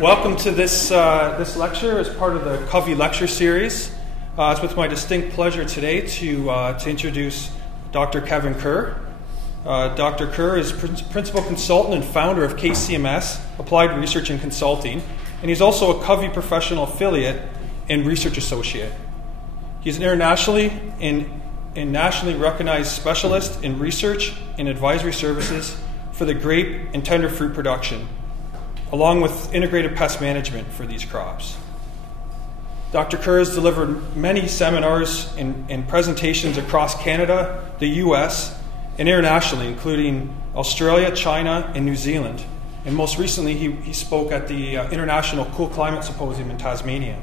Welcome to this lecture as part of the CCOVI lecture series. It's with my distinct pleasure today to introduce Dr. Kevin Kerr. Dr. Kerr is principal consultant and founder of KCMS, Applied Research and Consulting, and he's also a CCOVI professional affiliate and research associate. He's an internationally and nationally recognized specialist in research and advisory services for the grape and tender fruit production, along with integrated pest management for these crops. Dr. Kerr has delivered many seminars and presentations across Canada, the US, and internationally, including Australia, China, and New Zealand. And most recently, he spoke at the International Cool Climate Symposium in Tasmania.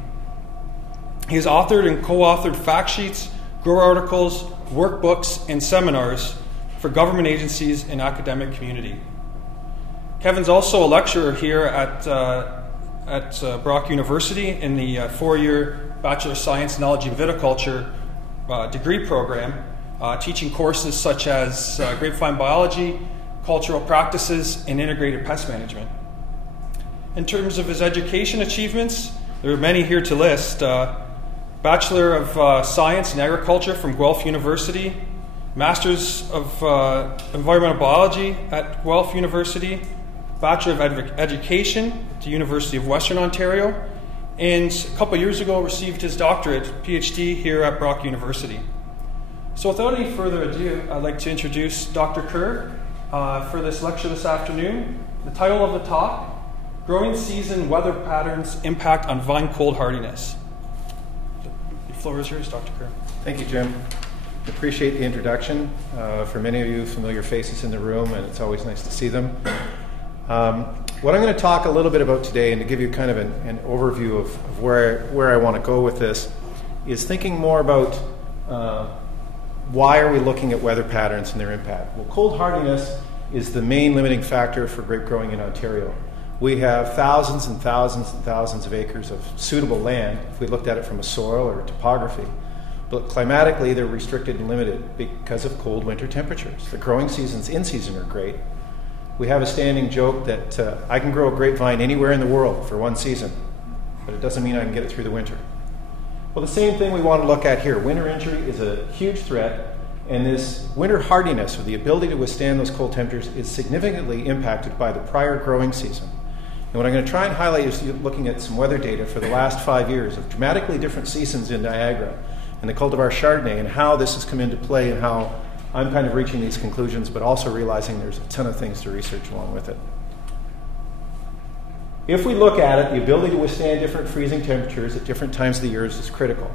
He has authored and co-authored fact sheets, grower articles, workbooks, and seminars for government agencies and academic community. Kevin's also a lecturer here at Brock University in the four-year Bachelor of Science, Knowledge in Viticulture degree program, teaching courses such as grapevine biology, cultural practices, and integrated pest management. In terms of his education achievements, there are many here to list. Bachelor of Science in Agriculture from Guelph University, Masters of Environmental Biology at Guelph University, Bachelor of Education at the University of Western Ontario, and a couple years ago received his doctorate, PhD, here at Brock University. So without any further ado, I'd like to introduce Dr. Kerr for this lecture this afternoon. The title of the talk, Growing Season Weather Patterns Impact on Vine Cold Hardiness. The floor is yours, Dr. Kerr. Thank you, Jim. Appreciate the introduction. For many of you, familiar faces in the room, and it's always nice to see them. What I'm going to talk a little bit about today, and to give you kind of an overview of where I want to go with this, is thinking more about why are we looking at weather patterns and their impact. Well, cold hardiness is the main limiting factor for grape growing in Ontario. We have thousands and thousands and thousands of acres of suitable land, if we looked at it from a soil or a topography. But climatically, they're restricted and limited because of cold winter temperatures. The growing seasons in season are great. We have a standing joke that I can grow a grapevine anywhere in the world for one season, but it doesn't mean I can get it through the winter. Well, the same thing we want to look at here. Winter injury is a huge threat, and this winter hardiness, or the ability to withstand those cold temperatures, is significantly impacted by the prior growing season. And what I'm going to try and highlight is looking at some weather data for the last 5 years of dramatically different seasons in Niagara and the cultivar Chardonnay, and how this has come into play and how I'm kind of reaching these conclusions, but also realizing there's a ton of things to research along with it. If we look at it, the ability to withstand different freezing temperatures at different times of the year is critical.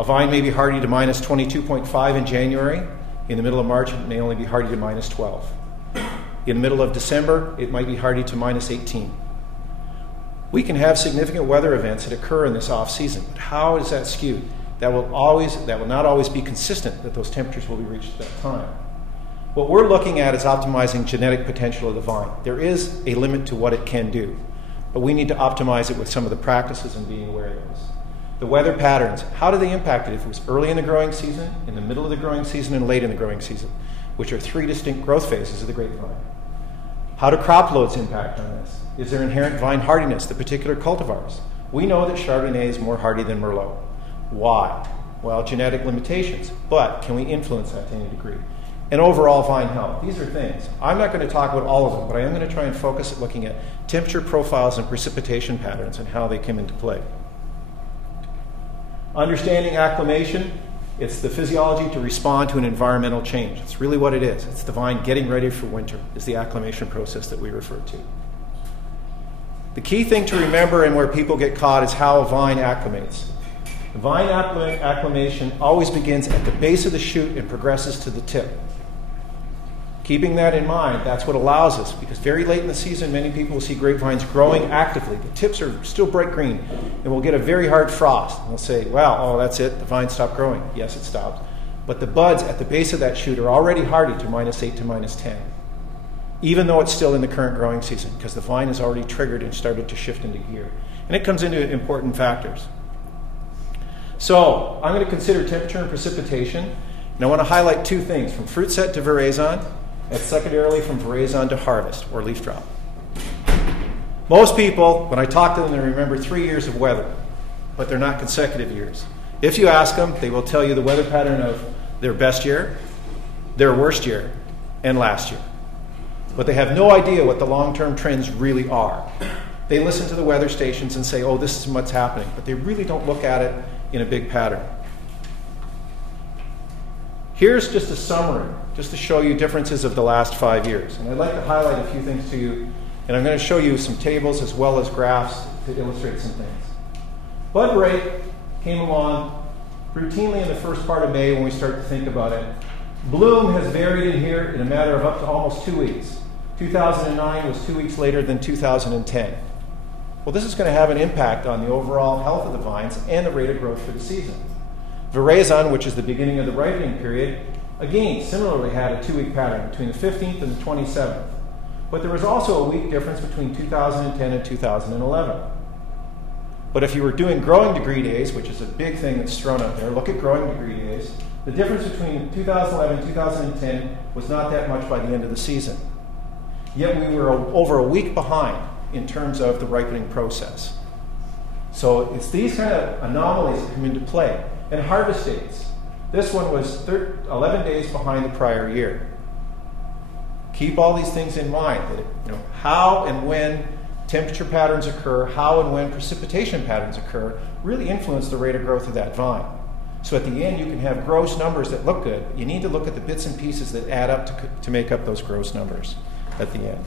A vine may be hardy to minus 22.5 in January. In the middle of March, it may only be hardy to minus 12. In the middle of December, it might be hardy to minus 18. We can have significant weather events that occur in this off-season, but how is that skewed? That will not always be consistent that those temperatures will be reached at that time. What we're looking at is optimizing genetic potential of the vine. There is a limit to what it can do, but we need to optimize it with some of the practices and being aware of those. The weather patterns, how do they impact it if it was early in the growing season, in the middle of the growing season, and late in the growing season, which are three distinct growth phases of the grapevine? How do crop loads impact on this? Is there inherent vine hardiness to particular cultivars? We know that Chardonnay is more hardy than Merlot. Why? Well, genetic limitations, but can we influence that to any degree? And overall vine health. These are things. I'm not going to talk about all of them, but I am going to try and focus at looking at temperature profiles and precipitation patterns and how they come into play. Understanding acclamation, it's the physiology to respond to an environmental change. It's really what it is. It's the vine getting ready for winter, is the acclamation process that we refer to. The key thing to remember and where people get caught is how a vine acclimates. Vine acclimation always begins at the base of the shoot and progresses to the tip. Keeping that in mind, that's what allows us, because very late in the season, many people will see grapevines growing actively. The tips are still bright green, and we'll get a very hard frost. And we'll say, well, oh, that's it, the vine stopped growing. Yes, it stopped. But the buds at the base of that shoot are already hardy to minus 8 to minus 10, even though it's still in the current growing season, because the vine is already triggered and started to shift into gear. And it comes into important factors. So I'm going to consider temperature and precipitation, and I want to highlight two things, from fruit set to veraison, and secondarily from veraison to harvest, or leaf drop. Most people, when I talk to them, they remember 3 years of weather, but they're not consecutive years. If you ask them, they will tell you the weather pattern of their best year, their worst year, and last year. But they have no idea what the long-term trends really are. They listen to the weather stations and say, oh, this is what's happening, but they really don't look at it in a big pattern. Here's just a summary, just to show you differences of the last 5 years. And I'd like to highlight a few things to you, and I'm going to show you some tables as well as graphs to illustrate some things. Bud break came along routinely in the first part of May when we start to think about it. Bloom has varied in here in a matter of up to almost 2 weeks. 2009 was 2 weeks later than 2010. Well, this is going to have an impact on the overall health of the vines and the rate of growth for the season. Veraison, which is the beginning of the ripening period, again, similarly had a 2-week pattern between the 15th and the 27th. But there was also a week difference between 2010 and 2011. But if you were doing growing degree days, which is a big thing that's thrown out there, look at growing degree days. The difference between 2011 and 2010 was not that much by the end of the season. Yet we were over a week behind in terms of the ripening process. So it's these kind of anomalies that come into play. And harvest dates. This one was 11 days behind the prior year. Keep all these things in mind. That, how and when temperature patterns occur, how and when precipitation patterns occur, really influence the rate of growth of that vine. So at the end, you can have gross numbers that look good. You need to look at the bits and pieces that add up to make up those gross numbers at the end.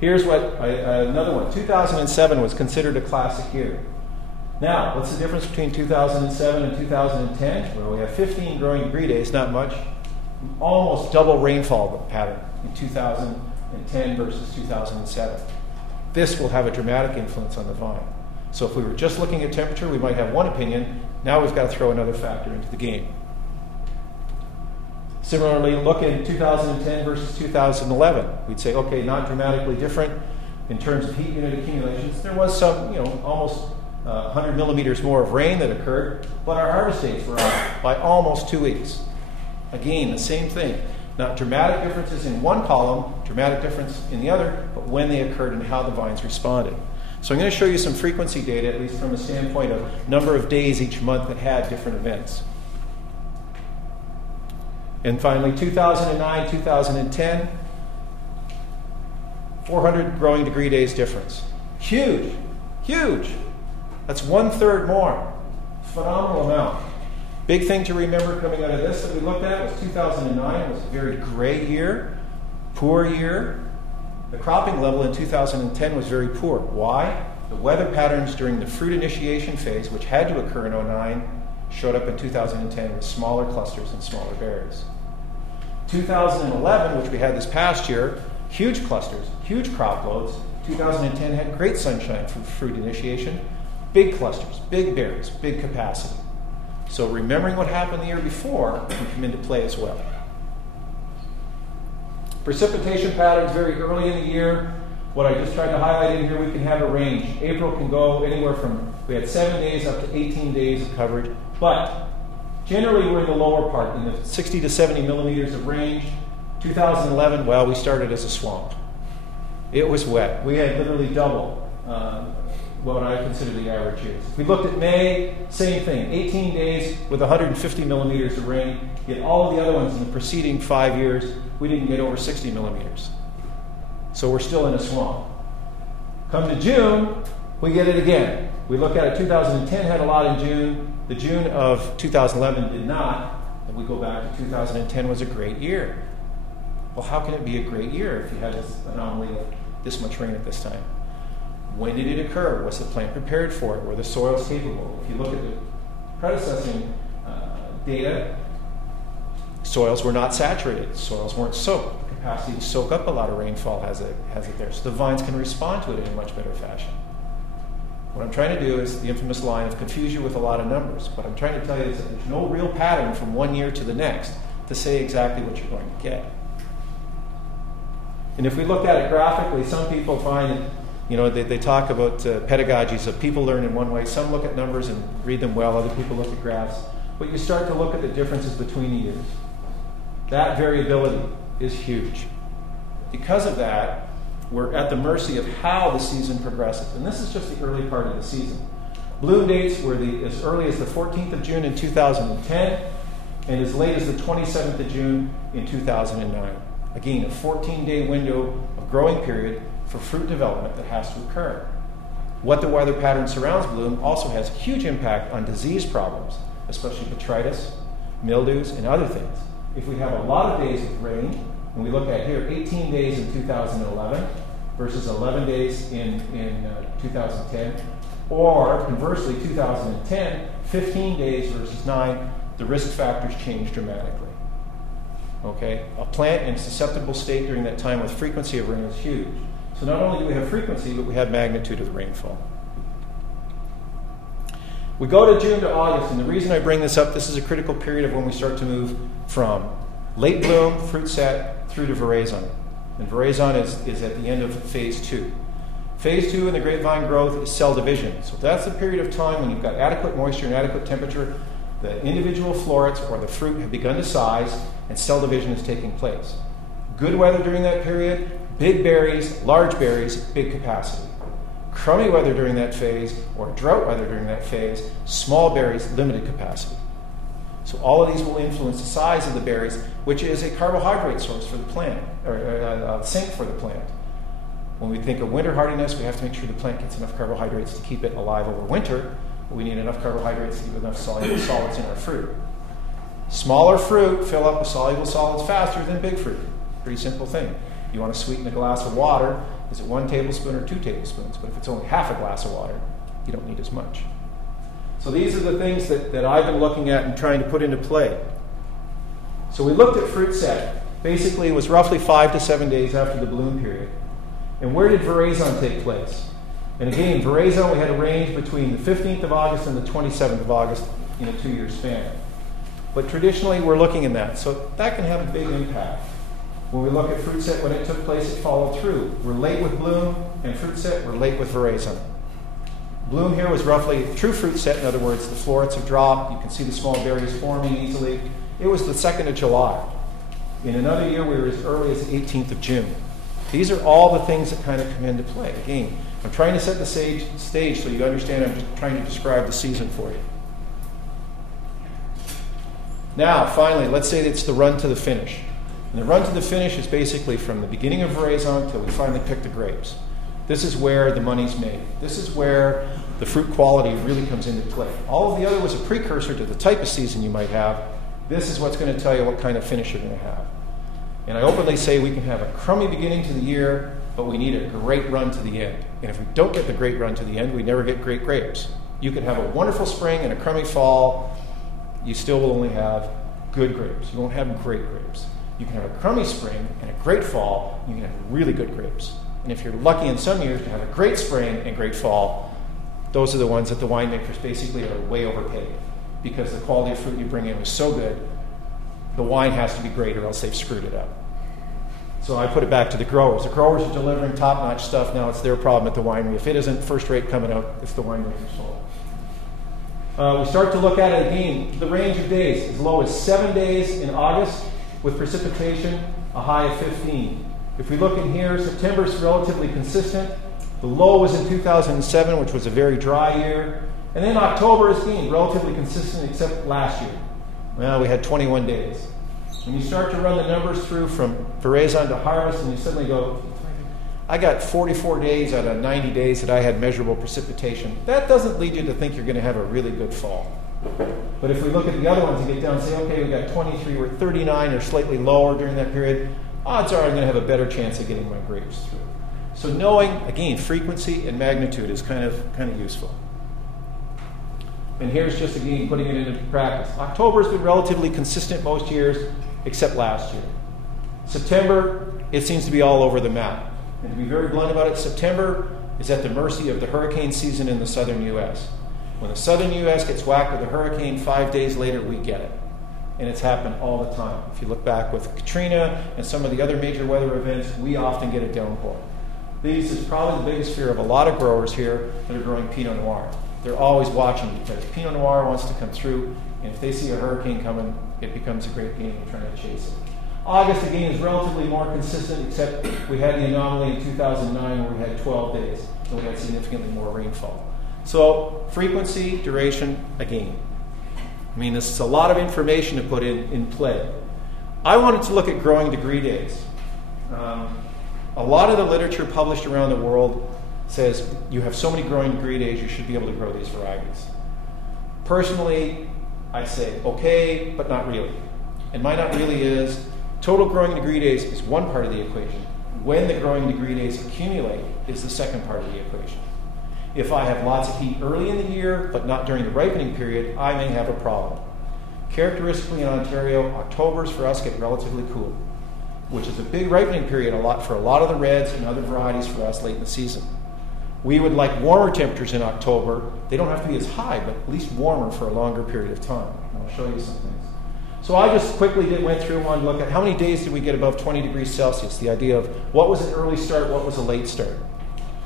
Here's another one. 2007 was considered a classic year. Now, what's the difference between 2007 and 2010? Well, we have 15 growing degree days, not much. Almost double rainfall pattern in 2010 versus 2007. This will have a dramatic influence on the vine. So if we were just looking at temperature, we might have one opinion. Now we've got to throw another factor into the game. Similarly, look at 2010 versus 2011. We'd say, okay, not dramatically different in terms of heat unit accumulations. There was some, almost 100 millimeters more of rain that occurred, but our harvest dates were off by almost 2 weeks. Again, the same thing. Not dramatic differences in one column, dramatic difference in the other, but when they occurred and how the vines responded. So I'm going to show you some frequency data, at least from a standpoint of number of days each month that had different events. And finally, 2009, 2010, 400 growing degree days difference. Huge, huge. That's 1/3 more. Phenomenal amount. Big thing to remember coming out of this that we looked at was 2009 was a very gray year, poor year. The cropping level in 2010 was very poor. Why? The weather patterns during the fruit initiation phase, which had to occur in 2009, showed up in 2010 with smaller clusters and smaller berries. 2011, which we had this past year, huge clusters, huge crop loads. 2010 had great sunshine for fruit initiation, big clusters, big berries, big capacity. So remembering what happened the year before can come into play as well. Precipitation patterns very early in the year. What I just tried to highlight in here, we can have a range. April can go anywhere from, we had 7 days up to 18 days of coverage, but generally we're in the lower part, in the 60 to 70 millimeters of range. 2011, well, we started as a swamp. It was wet. We had literally double what I consider the average years. We looked at May, same thing, 18 days with 150 millimeters of rain. Yet all of the other ones in the preceding 5 years, we didn't get over 60 millimeters. So we're still in a swamp. Come to June, we get it again. We look at it, 2010 had a lot in June. The June of 2011 did not. And we go back to 2010 was a great year. Well, how can it be a great year if you had this anomaly of this much rain at this time? When did it occur? Was the plant prepared for it? Were the soils capable? If you look at the predecessing data, soils were not saturated. Soils weren't soaked. The capacity to soak up a lot of rainfall has it there. So the vines can respond to it in a much better fashion. What I'm trying to do is the infamous line of confuse you with a lot of numbers. What I'm trying to tell you is that there's no real pattern from one year to the next to say exactly what you're going to get. And if we look at it graphically, some people find that they talk about pedagogies of people learn in one way. Some look at numbers and read them well. Other people look at graphs. But you start to look at the differences between the years. That variability is huge. because of that, we're at the mercy of how the season progresses. And this is just the early part of the season. Bloom dates were as early as the 14th of June in 2010 and as late as the 27th of June in 2009. Again, a 14-day window of growing period for fruit development that has to occur. What the weather pattern surrounds bloom also has a huge impact on disease problems, especially botrytis, mildews, and other things. If we have a lot of days with rain, and we look at here 18 days in 2011 versus 11 days in 2010, or conversely 2010, 15 days versus 9, the risk factors change dramatically. Okay? A plant in a susceptible state during that time with frequency of rain is huge. So not only do we have frequency, but we have magnitude of the rainfall. We go to June to August, and the reason I bring this up, this is a critical period of when we start to move from late bloom, fruit set, through to veraison. And veraison is at the end of phase 2. Phase 2 in the grapevine growth is cell division. So that's the period of time when you've got adequate moisture and adequate temperature. The individual florets or the fruit have begun to size, and cell division is taking place. Good weather during that period, big berries, large berries, big capacity. Crummy weather during that phase, or drought weather during that phase, small berries, limited capacity. So all of these will influence the size of the berries, which is a carbohydrate source for the plant, or a sink for the plant. When we think of winter hardiness, we have to make sure the plant gets enough carbohydrates to keep it alive over winter. But we need enough carbohydrates to keep enough soluble solids in our fruit. Smaller fruit fill up with soluble solids faster than big fruit. Pretty simple thing. You want to sweeten a glass of water, is it 1 tablespoon or 2 tablespoons? But if it's only half a glass of water, you don't need as much. So these are the things that I've been looking at and trying to put into play. So we looked at fruit set. Basically, it was roughly 5 to 7 days after the bloom period. And where did veraison take place? And again, veraison, we had a range between the 15th of August and the 27th of August in a 2-year span. But traditionally, we're looking in that. So that can have a big impact. When we look at fruit set, when it took place, it followed through. We're late with bloom, and fruit set, we're late with veraison. Bloom here was roughly true fruit set. In other words, the florets have dropped. You can see the small berries forming easily. It was the 2nd of July. In another year, we were as early as the 18th of June. These are all the things that kind of come into play. Again, I'm trying to set the stage so you understand I'm just trying to describe the season for you. Now, finally, let's say it's the run to the finish. And the run to the finish is basically from the beginning of veraison till we finally pick the grapes. This is where the money's made. This is where the fruit quality really comes into play. All of the other was a precursor to the type of season you might have. This is what's going to tell you what kind of finish you're going to have. And I openly say we can have a crummy beginning to the year, but we need a great run to the end. And if we don't get the great run to the end, we never get great grapes. You could have a wonderful spring and a crummy fall. You still will only have good grapes. You won't have great grapes. You can have a crummy spring and a great fall. You can have really good grapes. And if you're lucky in some years to have a great spring and great fall, those are the ones that the winemakers basically are way overpaid, because the quality of fruit you bring in was so good, the wine has to be great or else they've screwed it up. So I put it back to the growers. The growers are delivering top-notch stuff. Now it's their problem at the winery. If it isn't first-rate coming out, it's the winemaker's fault. We start to look at it again. The range of days, as low as 7 days in August, with precipitation, a high of 15. If we look in here, September is relatively consistent. The low was in 2007, which was a very dry year. And then October is again relatively consistent except last year. Well, we had 21 days. When you start to run the numbers through from veraison to harvest, and you suddenly go, I got 44 days out of 90 days that I had measurable precipitation. That doesn't lead you to think you're going to have a really good fall. But if we look at the other ones and get down and say, okay, we got 23, we're 39 or slightly lower during that period, odds are I'm going to have a better chance of getting my grapes through. So knowing, again, frequency and magnitude is kind of useful. And here's just, again, putting it into practice. October's been relatively consistent most years, except last year. September, it seems to be all over the map. And to be very blunt about it, September is at the mercy of the hurricane season in the southern U.S. When the southern U.S. gets whacked with a hurricane, 5 days later, we get it. And it's happened all the time. If you look back with Katrina and some of the other major weather events, we often get a downpour. This is probably the biggest fear of a lot of growers here that are growing Pinot Noir. They're always watching because Pinot Noir wants to come through, and if they see a hurricane coming, it becomes a great game of trying to chase it. August, again, is relatively more consistent, except we had the anomaly in 2009 where we had 12 days, and we had significantly more rainfall. So frequency, duration, again. I mean, this is a lot of information to put in play. I wanted to look at growing degree days. A lot of the literature published around the world says you have so many growing degree days, you should be able to grow these varieties. Personally, I say, okay, but not really. And my not really is, total growing degree days is one part of the equation. When the growing degree days accumulate is the second part of the equation. If I have lots of heat early in the year, but not during the ripening period, I may have a problem. Characteristically in Ontario, Octobers for us get relatively cool, which is a big ripening period for a lot of the reds and other varieties for us late in the season. We would like warmer temperatures in October. They don't have to be as high, but at least warmer for a longer period of time. And I'll show you some things. So I just quickly went through and wanted to look at how many days did we get above 20 degrees Celsius, the idea of what was an early start, what was a late start.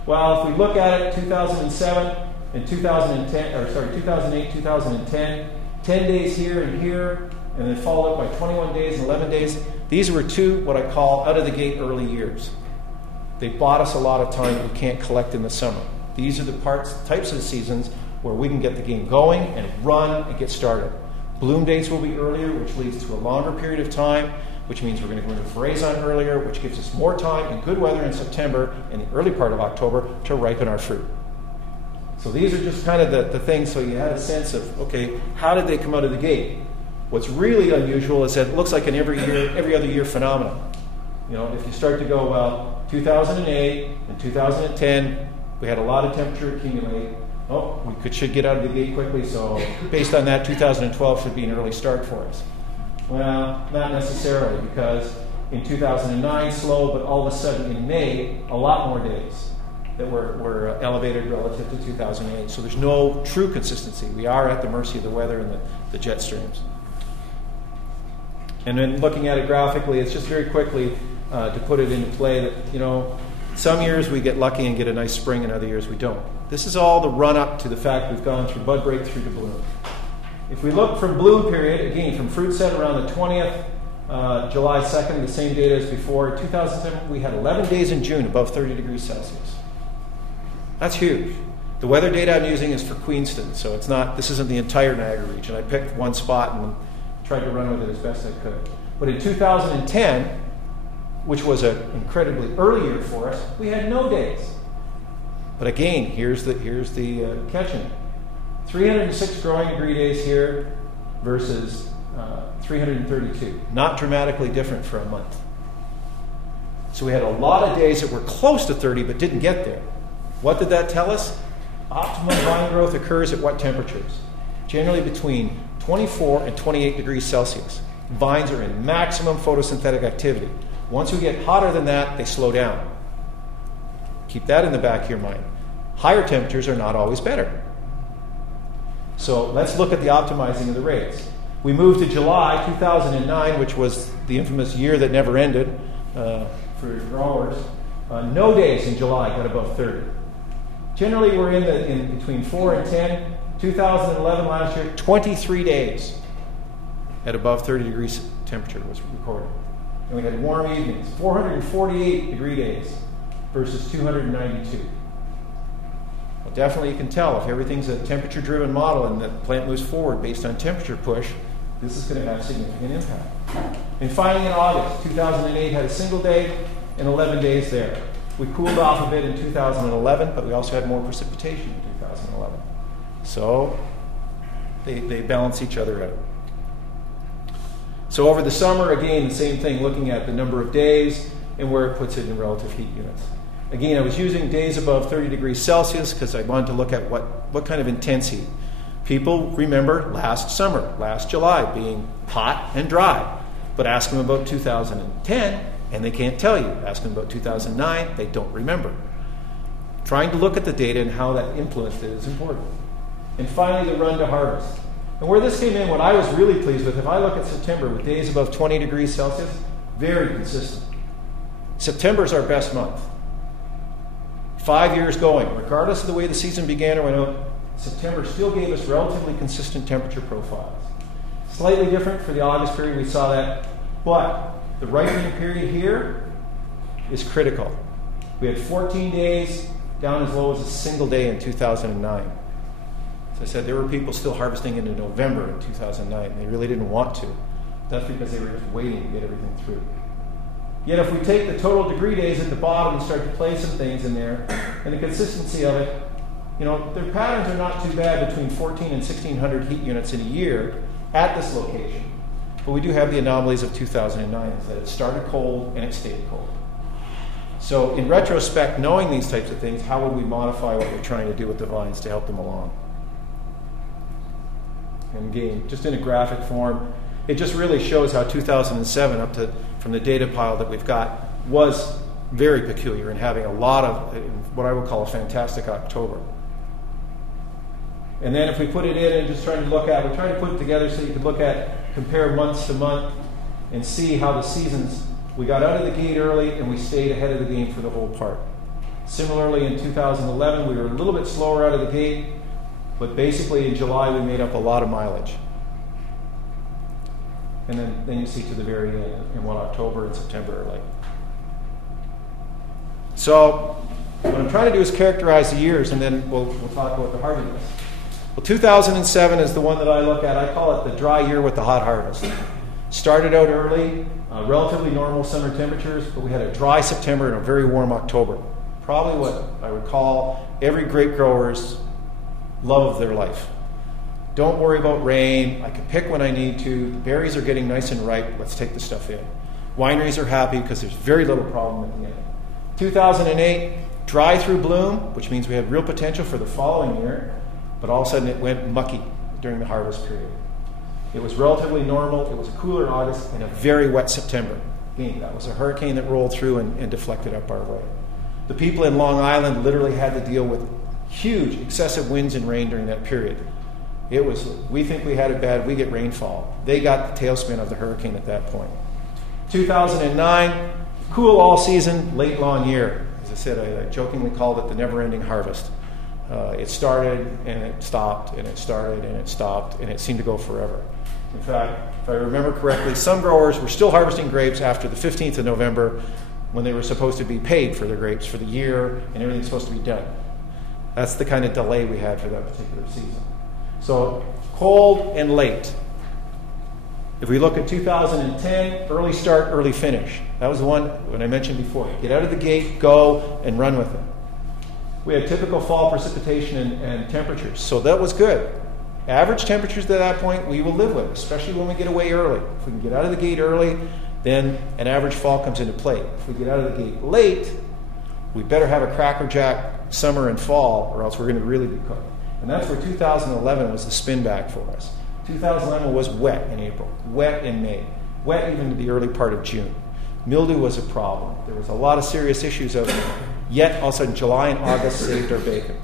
Well, if we look at it, 2007 and 2008, 2010, 10 days here and here, and then followed by 21 days and 11 days. These were two, what I call, out-of-the-gate early years. They bought us a lot of time that we can't collect in the summer. These are the types of seasons where we can get the game going and run and get started. Bloom dates will be earlier, which leads to a longer period of time, which means we're going to go into veraison earlier, which gives us more time in good weather in September and the early part of October to ripen our fruit. So these are just kind of the things, so you had a sense of, okay, how did they come out of the gate? What's really unusual is that it looks like an every other year phenomenon. You know, if you start to go, well, 2008 and 2010, we had a lot of temperature accumulate. Oh, we should get out of the gate quickly, so based on that, 2012 should be an early start for us. Well, not necessarily, because in 2009, slow, but all of a sudden in May, a lot more days that were elevated relative to 2008. So there's no true consistency. We are at the mercy of the weather and the jet streams. And then looking at it graphically, it's just very quickly to put it into play that, you know, some years we get lucky and get a nice spring, and other years we don't. This is all the run-up to the fact we've gone through bud break through to bloom. If we look from bloom period, again, from fruit set around the 20th, July 2nd, the same data as before. In 2007, we had 11 days in June above 30 degrees Celsius. That's huge. The weather data I'm using is for Queenston, so this isn't the entire Niagara region. I picked one spot and tried to run with it as best I could. But in 2010, which was an incredibly early year for us, we had no days. But again, here's the catching. 306 growing degree days here versus 332. Not dramatically different for a month. So we had a lot of days that were close to 30 but didn't get there. What did that tell us? Optimum vine growth occurs at what temperatures? Generally between 24 and 28 degrees Celsius. Vines are in maximum photosynthetic activity. Once we get hotter than that, they slow down. Keep that in the back of your mind. Higher temperatures are not always better. So let's look at the optimizing of the rates. We moved to July 2009, which was the infamous year that never ended for growers. No days in July got above 30. Generally, we're in between 4 and 10. 2011 last year, 23 days at above 30 degrees temperature was recorded. And we had warm evenings, 448 degree days versus 292. Well, definitely you can tell if everything's a temperature-driven model and the plant moves forward based on temperature push, this is going to have significant impact. And finally in August, 2008 had a single day and 11 days there. We cooled off a bit in 2011, but we also had more precipitation in 2011. So they balance each other out. So over the summer, again, the same thing, looking at the number of days and where it puts it in relative heat units. Again, I was using days above 30 degrees Celsius because I wanted to look at what kind of intense heat. People remember last summer, last July, being hot and dry. But ask them about 2010, and they can't tell you. Ask them about 2009, they don't remember. Trying to look at the data and how that influenced it is important. And finally, the run to harvest. And where this came in, what I was really pleased with, if I look at September with days above 20 degrees Celsius, very consistent. September is our best month. 5 years going, regardless of the way the season began or went out, September still gave us relatively consistent temperature profiles. Slightly different for the August period, we saw that. But The ripening period here is critical. We had 14 days down as low as a single day in 2009. As I said, there were people still harvesting into November in 2009. They really didn't want to. That's because they were just waiting to get everything through. Yet if we take the total degree days at the bottom and start to play some things in there, and the consistency of it, their patterns are not too bad between 14 and 1,600 heat units in a year at this location. But we do have the anomalies of 2009, is that it started cold and it stayed cold. So in retrospect, knowing these types of things, how would we modify what we're trying to do with the vines to help them along? And again, just in a graphic form, it just really shows how 2007 up to from the data pile that we've got was very peculiar and having a lot of what I would call a fantastic October. And then if we put it in and just trying to look at, we're trying to put it together so you can look at, compare months to month and see how the seasons, we got out of the gate early and we stayed ahead of the game for the whole part. Similarly, in 2011, we were a little bit slower out of the gate, but basically in July we made up a lot of mileage. And then you see to the very end in what October and September are like. So what I'm trying to do is characterize the years, and then we'll talk about the hardiness. Well, 2007 is the one that I look at. I call it the dry year with the hot harvest. Started out early, relatively normal summer temperatures, but we had a dry September and a very warm October. Probably what I would call every grape grower's love of their life. Don't worry about rain. I can pick when I need to. The berries are getting nice and ripe. Let's take the stuff in. Wineries are happy because there's very little problem at the end. 2008, dry through bloom, which means we had real potential for the following year, but all of a sudden it went mucky during the harvest period. It was relatively normal. It was a cooler August and a very wet September. Again, that was a hurricane that rolled through and deflected up our way. The people in Long Island literally had to deal with huge excessive winds and rain during that period. It was, we think we had it bad, we get rainfall. They got the tailspin of the hurricane at that point. 2009, cool all season, late long year. As I said, I jokingly called it the never-ending harvest. It started and it stopped, and it started and it stopped, and it seemed to go forever. In fact, if I remember correctly, some growers were still harvesting grapes after the 15th of November when they were supposed to be paid for their grapes for the year and everything's supposed to be done. That's the kind of delay we had for that particular season. So cold and late. If we look at 2010, early start, early finish. That was the one when I mentioned before. Get out of the gate, go, and run with it. We had typical fall precipitation and temperatures, so that was good. Average temperatures at that point we will live with, especially when we get away early. If we can get out of the gate early, then an average fall comes into play. If we get out of the gate late, we better have a crackerjack summer and fall, or else we're going to really be cooked. And that's where 2011 was the spin back for us. 2011 was wet in April, wet in May, wet even to the early part of June. Mildew was a problem. There was a lot of serious issues out there. Yet, all of a sudden, July and August saved our bacon.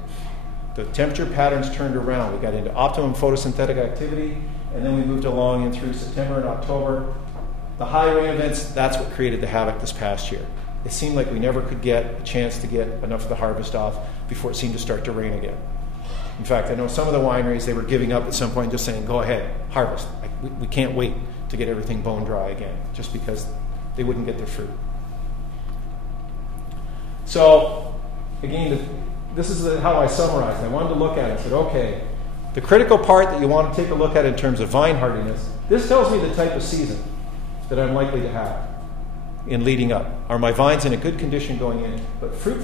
The temperature patterns turned around. We got into optimum photosynthetic activity, and then we moved along in through September and October. The high rain events, that's what created the havoc this past year. It seemed like we never could get a chance to get enough of the harvest off before it seemed to start to rain again. In fact, I know some of the wineries, they were giving up at some point, just saying, go ahead, harvest. We can't wait to get everything bone dry again, just because they wouldn't get their fruit. So, again, this is how I summarized. I wanted to look at it and said, okay, the critical part that you want to take a look at in terms of vine hardiness, this tells me the type of season that I'm likely to have in leading up. Are my vines in a good condition going in? But fruit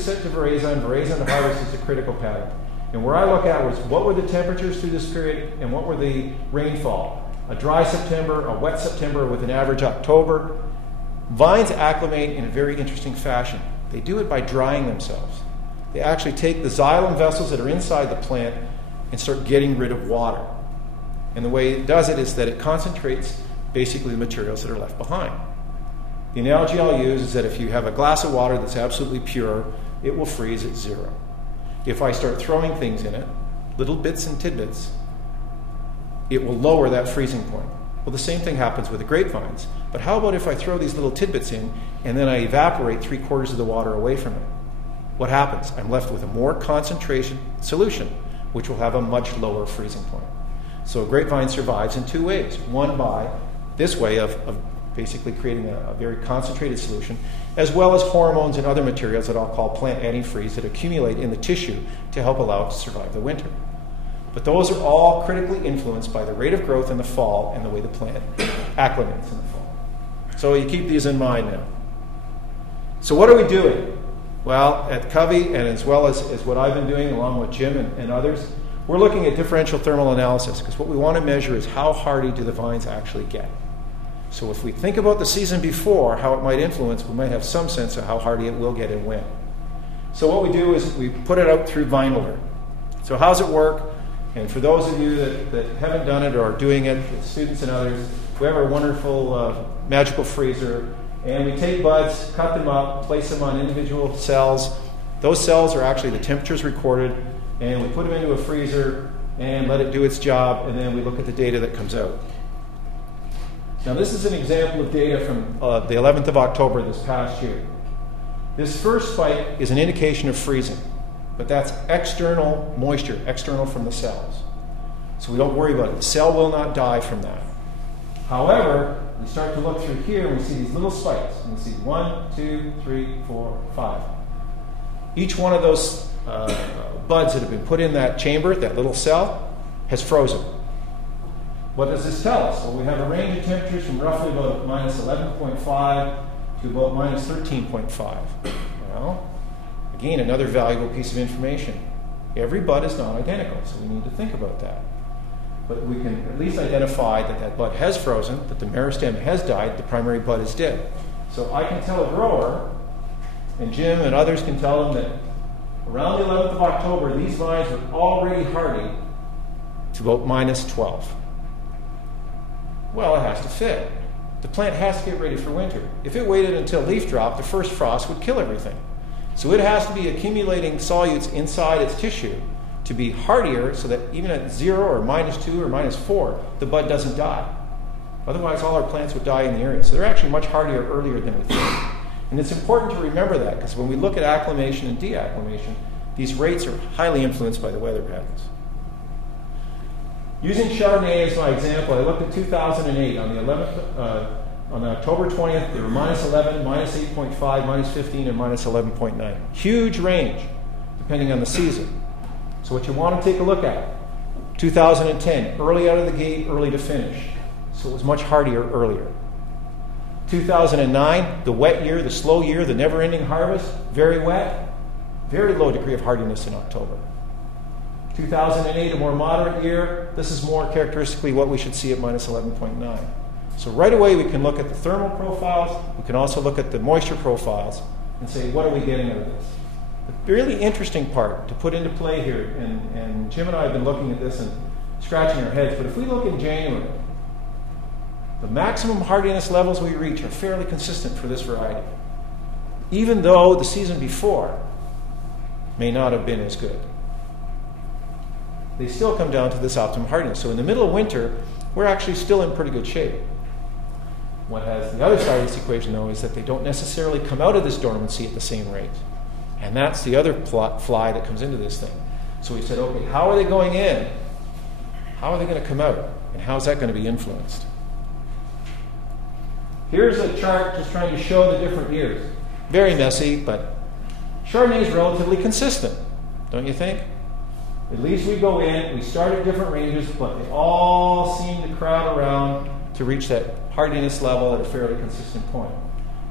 set to veraison to harvest is a critical pattern. And where I look at was what were the temperatures through this period and what were the rainfall. A dry September, a wet September with an average October. Vines acclimate in a very interesting fashion. They do it by drying themselves. They actually take the xylem vessels that are inside the plant and start getting rid of water. And the way it does it is that it concentrates basically the materials that are left behind. The analogy I'll use is that if you have a glass of water that's absolutely pure, it will freeze at zero. If I start throwing things in it, little bits and tidbits, it will lower that freezing point. Well, the same thing happens with the grapevines. But how about if I throw these little tidbits in and then I evaporate 3/4 of the water away from it? What happens? I'm left with a more concentration solution, which will have a much lower freezing point. So a grapevine survives in two ways. One, by this way of basically creating a very concentrated solution, as well as hormones and other materials that I'll call plant antifreeze that accumulate in the tissue to help allow it to survive the winter. But those are all critically influenced by the rate of growth in the fall and the way the plant acclimates in the fall. So you keep these in mind now. So what are we doing? Well, at COVI, and as well as what I've been doing along with Jim and others, we're looking at differential thermal analysis, because what we want to measure is how hardy do the vines actually get. So if we think about the season before, how it might influence, we might have some sense of how hardy it will get and when. So what we do is we put it out through VineAlert. So how does it work? And for those of you that haven't done it or are doing it, students and others, we have our wonderful magical freezer, and we take buds, cut them up, place them on individual cells. Those cells are actually the temperatures recorded, and we put them into a freezer and let it do its job, and then we look at the data that comes out. Now this is an example of data from the 11th of October this past year. This first spike is an indication of freezing, but that's external moisture, external from the cells. So we don't worry about it. The cell will not die from that. However, we start to look through here and we see these little spikes. And we see 1, 2, 3, 4, 5. Each one of those buds that have been put in that chamber, that little cell, has frozen. What does this tell us? Well, we have a range of temperatures from roughly about minus 11.5 to about minus 13.5. Well, again, another valuable piece of information. Every bud is not identical, so we need to think about that. But we can at least identify that that bud has frozen, that the meristem has died, the primary bud is dead. So I can tell a grower, and Jim and others can tell them that around the 11th of October, these vines are already hardy to about minus 12. Well, it has to fit. The plant has to get ready for winter. If it waited until leaf drop, the first frost would kill everything. So it has to be accumulating solutes inside its tissue to be hardier so that even at 0 or minus 2 or minus 4, the bud doesn't die. Otherwise, all our plants would die in the area. So they're actually much hardier earlier than we think. And it's important to remember that, because when we look at acclimation and deacclimation, these rates are highly influenced by the weather patterns. Using Chardonnay as my example, I looked at 2008. On the 11th, on October 20th, they were minus 11, minus 8.5, minus 15, and minus 11.9. Huge range, depending on the season. So what you want to take a look at, 2010, early out of the gate, early to finish. So it was much hardier earlier. 2009, the wet year, the slow year, the never-ending harvest, very wet, very low degree of hardiness in October. 2008, a more moderate year. This is more characteristically what we should see at minus 11.9. So right away we can look at the thermal profiles. We can also look at the moisture profiles and say, what are we getting out of this? The really interesting part to put into play here, and Jim and I have been looking at this and scratching our heads, but if we look in January, the maximum hardiness levels we reach are fairly consistent for this variety, even though the season before may not have been as good. They still come down to this optimum hardiness. So in the middle of winter, we're actually still in pretty good shape. What has the other side of this equation, though, is that they don't necessarily come out of this dormancy at the same rate. And that's the other fly that comes into this thing. So we said, okay, how are they going in? How are they going to come out? And how is that going to be influenced? Here's a chart just trying to show the different years. Very messy, but Chardonnay is relatively consistent, don't you think? At least we go in, we start at different ranges, but they all seem to crowd around to reach that hardiness level at a fairly consistent point.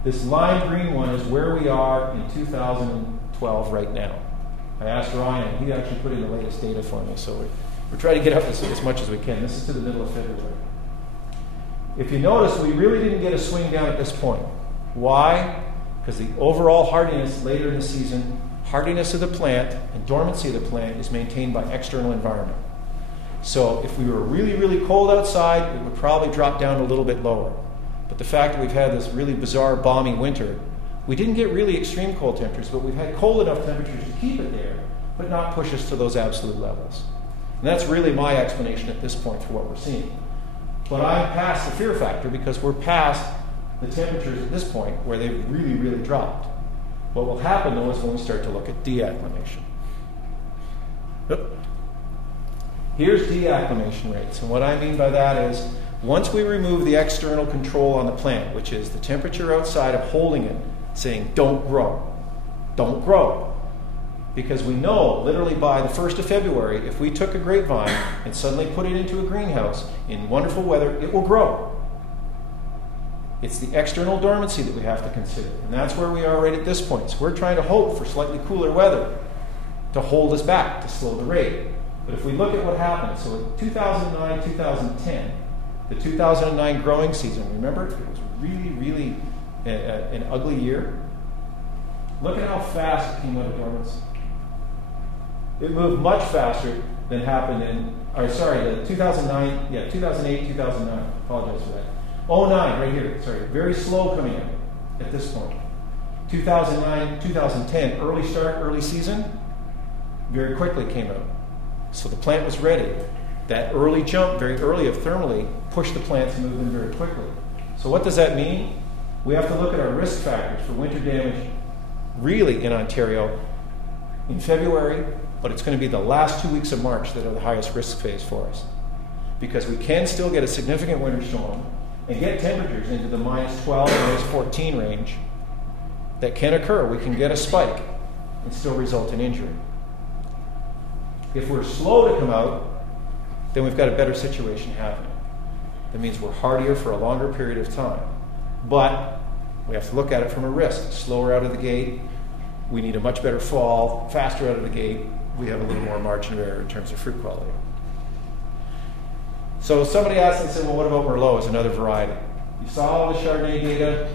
This lime green one is where we are in 2012 right now. I asked Ryan, and he actually put in the latest data for me, so we're trying to get up as much as we can. This is to the middle of February. If you notice, we really didn't get a swing down at this point. Why? Because the overall hardiness later in the season, hardiness of the plant and dormancy of the plant is maintained by external environment. So if we were really, really cold outside, it would probably drop down a little bit lower. But the fact that we've had this really bizarre, balmy winter, we didn't get really extreme cold temperatures, but we've had cold enough temperatures to keep it there, but not push us to those absolute levels. And that's really my explanation at this point for what we're seeing. But I'm past the fear factor because we're past the temperatures at this point where they've really, really dropped. What will happen, though, is when we start to look at deacclimation. Here's deacclimation rates. And what I mean by that is Once we remove the external control on the plant, which is the temperature outside of holding it, saying, don't grow, don't grow. Because we know, literally by the 1st of February, if we took a grapevine and suddenly put it into a greenhouse in wonderful weather, it will grow. It's the external dormancy that we have to consider. And that's where we are right at this point. So we're trying to hope for slightly cooler weather to hold us back, to slow the rate. But if we look at what happened, so in 2009, 2010, the 2009 growing season, remember, it was really, really an ugly year. Look at how fast it came out of dormancy. It moved much faster than happened in, the 2009, 2008, 2009. Apologize for that. 09, right here, very slow coming out at this point. 2009, 2010, early start, early season, very quickly came out. So the plant was ready. That early jump, very early of thermally, pushed the plant to move in very quickly. So what does that mean? We have to look at our risk factors for winter damage really in Ontario in February, but it's going to be the last 2 weeks of March that are the highest risk phase for us. Because we can still get a significant winter storm and get temperatures into the minus 12, minus 14 range that can occur. We can get a spike and still result in injury. If we're slow to come out, then we've got a better situation happening. That means we're hardier for a longer period of time. But we have to look at it from a risk. Slower out of the gate, we need a much better fall. Faster out of the gate, we have a little more margin of error in terms of fruit quality. So somebody asked and said, well, what about Merlot as another variety? You saw all the Chardonnay data.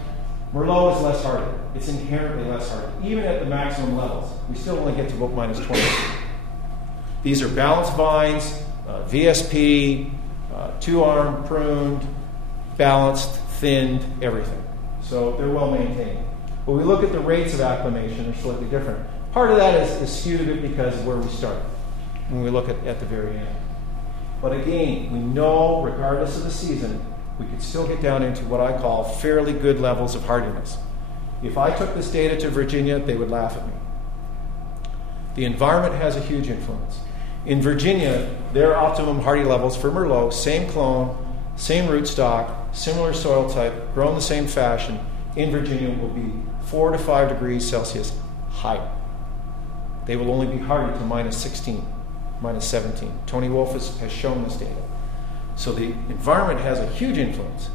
Merlot is less hardy. It's inherently less hardy. Even at the maximum levels, we still only get to about minus 20. These are balanced vines, VSP, two-arm pruned, balanced, thinned, everything. So they're well maintained. When we look at the rates of acclimation, they're slightly different. Part of that is skewed a bit because of where we start when we look at the very end. But again, we know, regardless of the season, we could still get down into what I call fairly good levels of hardiness. If I took this data to Virginia, they would laugh at me. The environment has a huge influence. In Virginia, their optimum hardy levels for Merlot, same clone, same rootstock, similar soil type, grown the same fashion, in Virginia will be 4 to 5 degrees Celsius higher. They will only be hardy to minus 16, minus 17. Tony Wolff has shown this data. So the environment has a huge influence.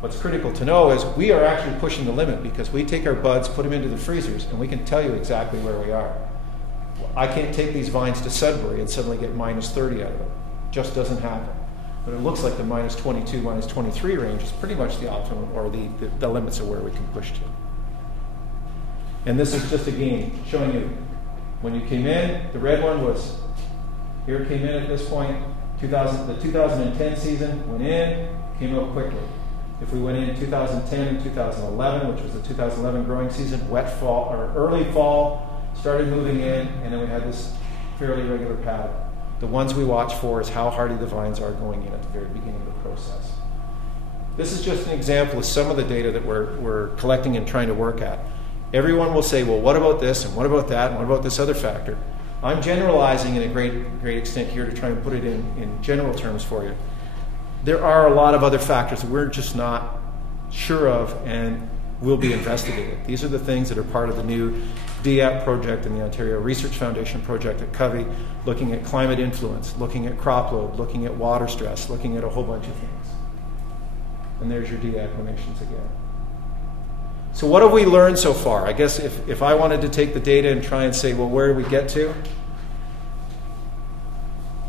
What's critical to know is we are actually pushing the limit because we take our buds, put them into the freezers, and we can tell you exactly where we are. I can't take these vines to Sudbury and suddenly get minus 30 out of it. Just doesn't happen. But it looks like the minus 22, minus 23 range is pretty much the optimum, or the limits of where we can push to. And this is just a game showing you when you came in, the red one was, here it came in at this point, the 2010 season went in, came out quickly. If we went in 2010 and 2011, which was the 2011 growing season, wet fall or early fall, started moving in, and then we had this fairly regular pattern. The ones we watch for is how hardy the vines are going in at the very beginning of the process. This is just an example of some of the data that we're collecting and trying to work at. Everyone will say, well, what about this, and what about that, and what about this other factor? I'm generalizing in a great extent here to try and put it in general terms for you. There are a lot of other factors that we're just not sure of and will be investigated. These are the things that are part of the new DAP project and the Ontario Research Foundation project at CCOVI, looking at climate influence, looking at crop load, looking at water stress, looking at a whole bunch of things. And there's your deacclimations again. So what have we learned so far? I guess if I wanted to take the data and try and say, well, where did we get to?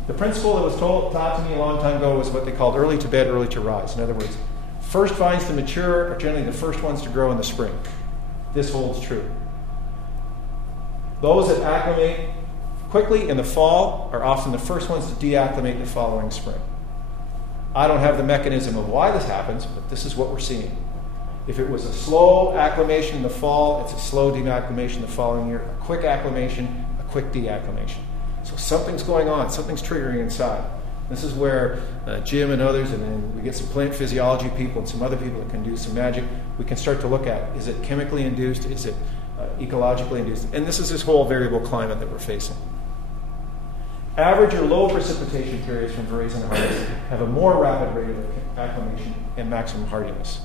The principle that was taught to me a long time ago was what they called early to bed, early to rise. In other words, first vines to mature are generally the first ones to grow in the spring. This holds true. Those that acclimate quickly in the fall are often the first ones to deacclimate the following spring. I don't have the mechanism of why this happens, but this is what we're seeing. If it was a slow acclimation in the fall, it's a slow deacclimation the following year. A quick acclimation, a quick deacclimation. So something's going on, something's triggering inside. This is where Jim and others, and then we get some plant physiology people and some other people that can do some magic. We can start to look at, is it chemically induced? Is it ecologically induced? And this is this whole variable climate that we're facing. Average or low precipitation periods from raising hardness have a more rapid rate of acclimation and maximum hardiness.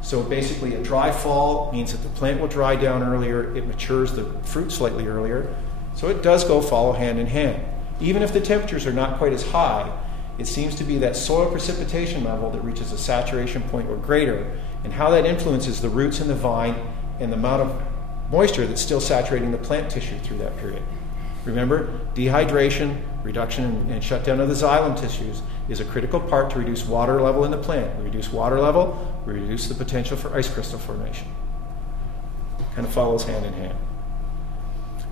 So basically, a dry fall means that the plant will dry down earlier, it matures the fruit slightly earlier, so it does go follow hand in hand. Even if the temperatures are not quite as high, it seems to be that soil precipitation level that reaches a saturation point or greater, and how that influences the roots in the vine and the amount of moisture that's still saturating the plant tissue through that period. Remember, dehydration, reduction and shutdown of the xylem tissues is a critical part to reduce water level in the plant. We reduce water level, we reduce the potential for ice crystal formation. Kind of follows hand in hand.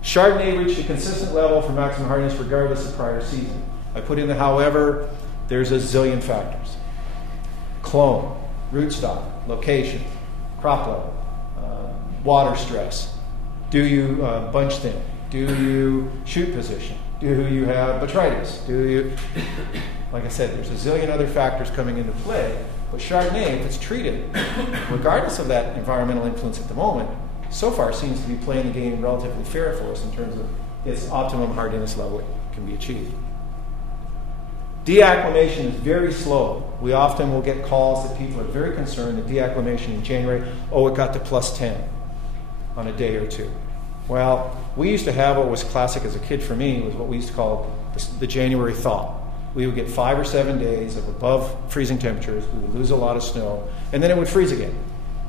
Chardonnay reached a consistent level for maximum hardness regardless of prior season. I put in the however, there's a zillion factors. Clone, rootstock, location, crop level, water stress. Do you bunch thin? Do you shoot position? Do you have botrytis? Do you, like I said, there's a zillion other factors coming into play. But Chardonnay, if it's treated, regardless of that environmental influence at the moment, so far seems to be playing the game relatively fair for us in terms of its optimum hardiness level it can be achieved. Deacclimation is very slow. We often will get calls that people are very concerned that deacclimation in January, it got to plus 10 on a day or two. Well, we used to have what was classic as a kid for me was what we used to call the January thaw. We would get 5 or 7 days of above freezing temperatures. We would lose a lot of snow, and then it would freeze again.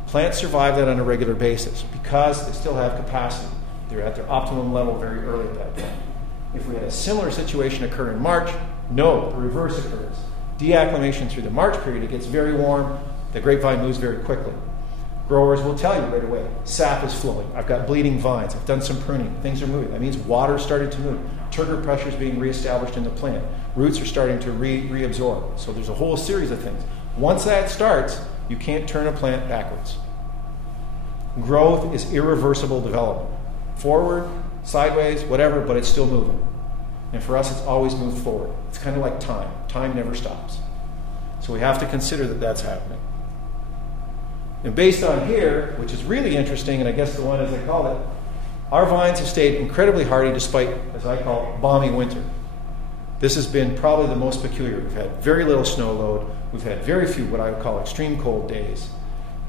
Plants survive that on a regular basis because they still have capacity. They're at their optimum level very early at that point. If we had a similar situation occur in March, no, the reverse occurs. Deacclimation through the March period, it gets very warm, the grapevine moves very quickly. Growers will tell you right away, sap is flowing, I've got bleeding vines, I've done some pruning, things are moving. That means water started to move. Turgor pressure is being reestablished in the plant. Roots are starting to reabsorb. So there's a whole series of things. Once that starts, you can't turn a plant backwards. Growth is irreversible development. Forward, sideways, whatever, but it's still moving. And for us, it's always moved forward. It's kind of like time. Time never stops. So we have to consider that that's happening. And based on here, which is really interesting, and I guess the one as I call it, our vines have stayed incredibly hardy despite, as I call it, balmy winter. This has been probably the most peculiar. We've had very little snow load. We've had very few what I would call extreme cold days.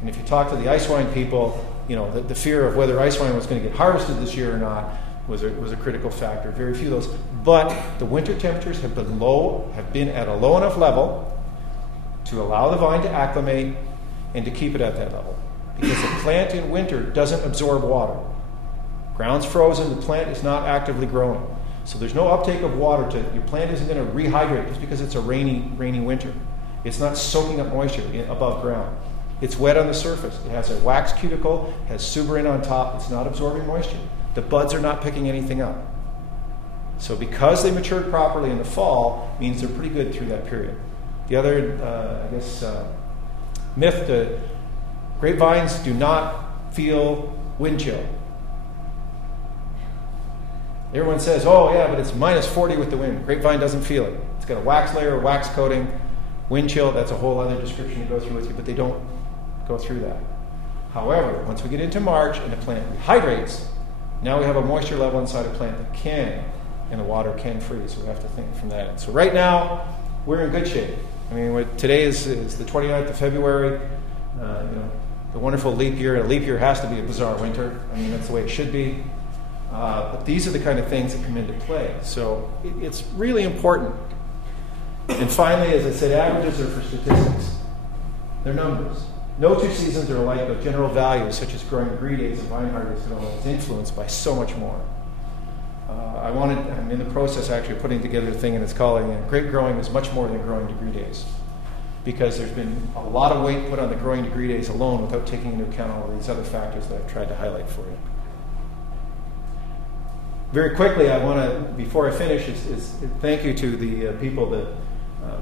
And if you talk to the ice wine people, you know, the fear of whether ice wine was going to get harvested this year or not was a critical factor. Very few of those. But the winter temperatures have been at a low enough level to allow the vine to acclimate and to keep it at that level. Because the plant in winter doesn't absorb water. Ground's frozen, the plant is not actively growing. So there's no uptake of water. Your plant isn't going to rehydrate just because it's a rainy winter. It's not soaking up moisture above ground. It's wet on the surface. It has a wax cuticle, has suberin on top. It's not absorbing moisture. The buds are not picking anything up. So because they matured properly in the fall, means they're pretty good through that period. The other, myth, grapevines do not feel wind chill. Everyone says, oh yeah, but it's minus 40 with the wind. Grapevine doesn't feel it. It's got a wax layer, wax coating, wind chill, that's a whole other description to go through with you, but they don't go through that. However, once we get into March and the plant rehydrates, now we have a moisture level inside a plant that can, and the water can freeze, so we have to think from that end. So right now, we're in good shape. I mean, today is the 29th of February, the wonderful leap year. A leap year has to be a bizarre winter. I mean, that's the way it should be. But these are the kind of things that come into play. So it's really important. And finally, as I said, averages are for statistics. They're numbers. No two seasons are alike, but general values such as growing degree days and vine hardness development is influenced by so much more. I'm in the process actually of putting together a thing, and it's calling Grape Growing is much more than growing degree days. Because there's been a lot of weight put on the growing degree days alone without taking into account all of these other factors that I've tried to highlight for you. Very quickly, I want to, before I finish, is thank you to the people that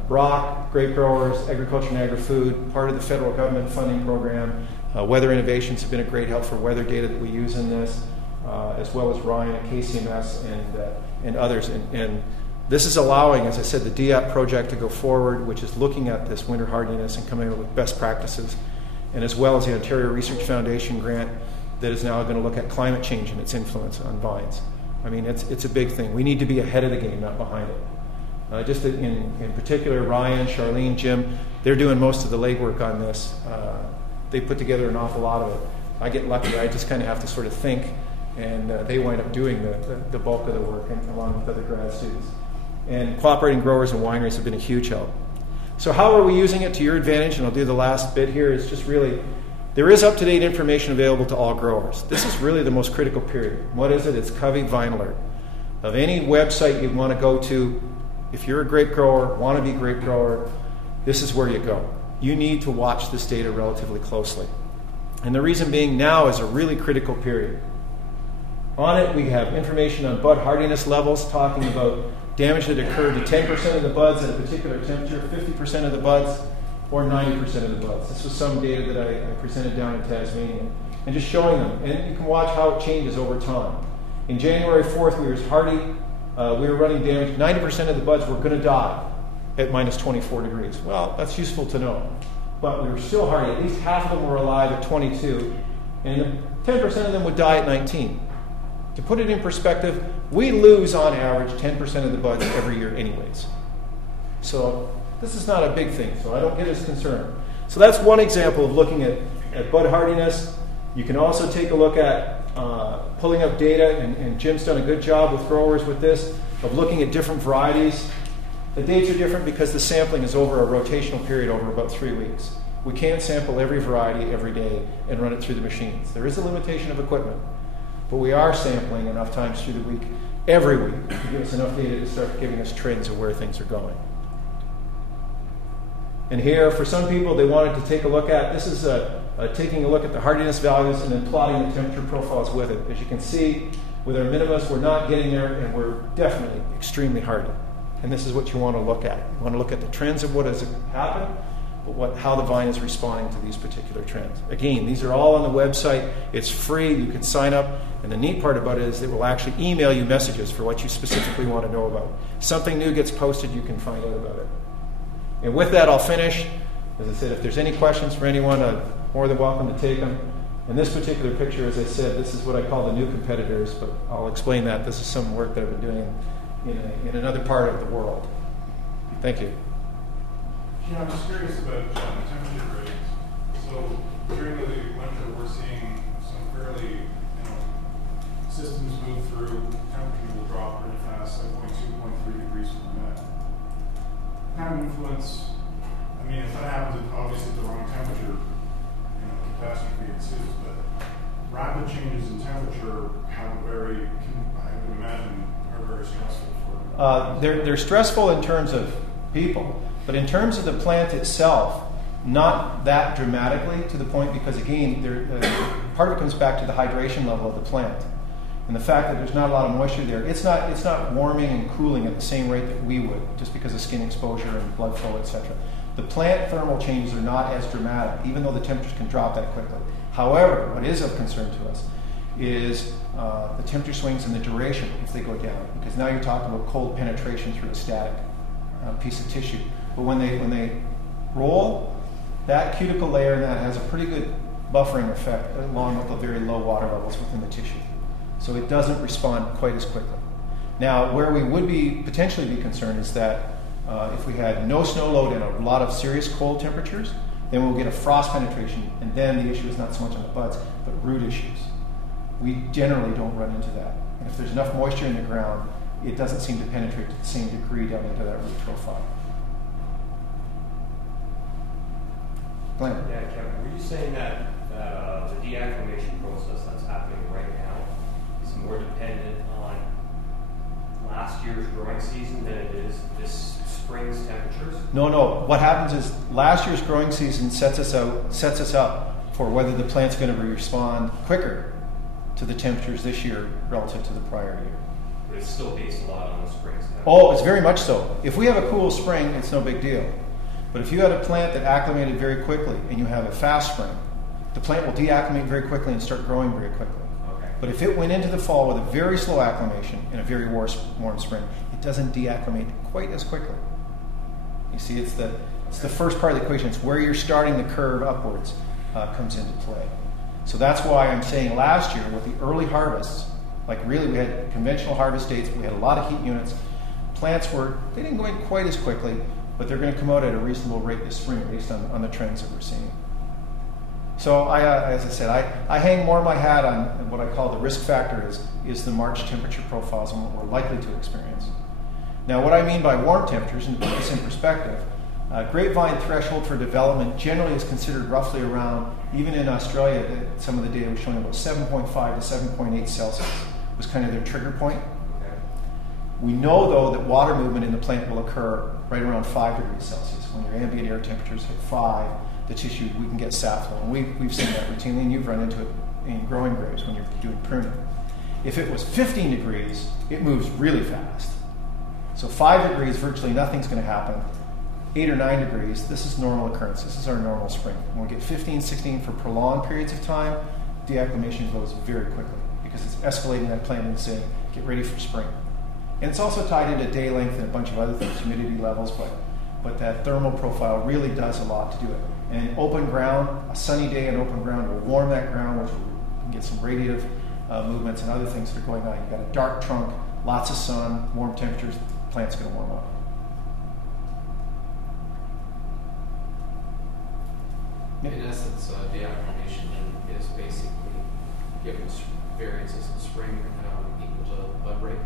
Brock, Grape Growers, Agriculture and Agri-Food, part of the federal government funding program. Weather Innovations have been a great help for weather data that we use in this, as well as Ryan at KCMS and others. And this is allowing, as I said, the DAP project to go forward, which is looking at this winter hardiness and coming up with best practices, and as well as the Ontario Research Foundation grant that is now going to look at climate change and its influence on vines. I mean, it's a big thing. We need to be ahead of the game, not behind it. Just in particular, Ryan, Charlene, Jim, they're doing most of the legwork on this. They put together an awful lot of it. I get lucky. I just kind of have to sort of think, and they wind up doing the bulk of the work, and, along with other grad students. And cooperating growers and wineries have been a huge help. So how are we using it to your advantage? And I'll do the last bit here. Is just really, there is up-to-date information available to all growers. This is really the most critical period. What is it? It's CCOVI Vine Alert. Of any website you want to go to, if you're a grape grower, want to be a grape grower, this is where you go. You need to watch this data relatively closely. And the reason being, now is a really critical period. On it, we have information on bud hardiness levels, talking about damage that occurred to 10% of the buds at a particular temperature, 50% of the buds, or 90% of the buds. This was some data that I presented down in Tasmania, and just showing them. And you can watch how it changes over time. In January 4th, we were hardy. We were running damage. 90% of the buds were going to die at minus 24 degrees. Well, that's useful to know. But we were still hardy. At least half of them were alive at 22, and 10% of them would die at 19. To put it in perspective, we lose on average 10% of the buds every year anyways. So this is not a big thing, so I don't get as concerned. So that's one example of looking at bud hardiness. You can also take a look at pulling up data, and Jim's done a good job with growers with this, of looking at different varieties. The dates are different because the sampling is over a rotational period over about 3 weeks. We can't sample every variety every day and run it through the machines. There is a limitation of equipment, but we are sampling enough times through the week, every week, to give us enough data to start giving us trends of where things are going. And here, for some people, they wanted to take a look at, this is taking a look at the hardiness values and then plotting the temperature profiles with it. As you can see, with our minimus, we're not getting there, and we're definitely extremely hardy. And this is what you want to look at. You want to look at the trends of what has happened, but how the vine is responding to these particular trends. Again, these are all on the website. It's free. You can sign up. And the neat part about it is it will actually email you messages for what you specifically want to know about. Something new gets posted, you can find out about it. And with that, I'll finish. As I said, if there's any questions for anyone, I'm more than welcome to take them. In this particular picture, as I said, this is what I call the new competitors, but I'll explain that. This is some work that I've been doing in another part of the world. Thank you. Yeah, I'm just curious about temperature grades. So during the winter, we're seeing some fairly, systems move through. Temperature will drop pretty fast, like 0.2, 0.3 degrees per minute. Kind of influence. I mean, if that happens, it's obviously at the wrong temperature, catastrophe ensues. But rapid changes in temperature have I would imagine, are very stressful for. They're stressful in terms of people. But in terms of the plant itself, not that dramatically to the point, because again, part of it comes back to the hydration level of the plant. And the fact that there's not a lot of moisture there, it's not warming and cooling at the same rate that we would, just because of skin exposure and blood flow, etc. The plant thermal changes are not as dramatic, even though the temperatures can drop that quickly. However, what is of concern to us is the temperature swings and the duration if they go down, because now you're talking about cold penetration through a static piece of tissue. But when they roll, that cuticle layer and that has a pretty good buffering effect along with the very low water levels within the tissue. So it doesn't respond quite as quickly. Now, where we would potentially be concerned is that if we had no snow load and a lot of serious cold temperatures, then we'll get a frost penetration, and then the issue is not so much on the buds, but root issues. We generally don't run into that. And if there's enough moisture in the ground, it doesn't seem to penetrate to the same degree down into that root profile. Glenn? Yeah, Kevin, were you saying that the deacclimation process that's happening right now is more dependent on last year's growing season than it is this spring's temperatures? No. What happens is last year's growing season sets us up for whether the plant's going to respond quicker to the temperatures this year relative to the prior year. But it's still based a lot on the spring's temperature. Oh, it's very much so. If we have a cool spring, it's no big deal. But if you had a plant that acclimated very quickly and you have a fast spring, the plant will deacclimate very quickly and start growing very quickly. Okay. But if it went into the fall with a very slow acclimation and a very warm spring, it doesn't deacclimate quite as quickly. You see, it's the first part of the equation. It's where you're starting the curve upwards comes into play. So that's why I'm saying last year with the early harvests, Like really, we had conventional harvest dates, we had a lot of heat units. Plants they didn't go in quite as quickly, but they're going to come out at a reasonable rate this spring based on the trends that we're seeing. So as I said, I hang more my hat on what I call the risk factor is the March temperature profiles and what we're likely to experience. Now, what I mean by warm temperatures, and to put this in perspective, grapevine threshold for development generally is considered roughly around, even in Australia, some of the data was showing about 7.5 to 7.8 Celsius was kind of their trigger point. Okay. We know, though, that water movement in the plant will occur right around 5 degrees Celsius. When your ambient air temperatures hit 5, the tissue, we can get sap flow. And we've seen that routinely, and you've run into it in growing grapes when you're doing pruning. If it was 15 degrees, it moves really fast. So 5 degrees, virtually nothing's going to happen. 8 or 9 degrees, this is normal occurrence. This is our normal spring. When we get 15, 16 for prolonged periods of time, deacclimation goes very quickly because it's escalating that plant and saying, get ready for spring. And it's also tied into day length and a bunch of other things, humidity levels, but that thermal profile really does a lot to do it. And open ground, a sunny day in open ground will warm that ground, which can get some radiative movements and other things that are going on. You've got a dark trunk, lots of sun, warm temperatures, the plant's going to warm up. In essence, deacclimation is basically given variances in spring equal to bud break.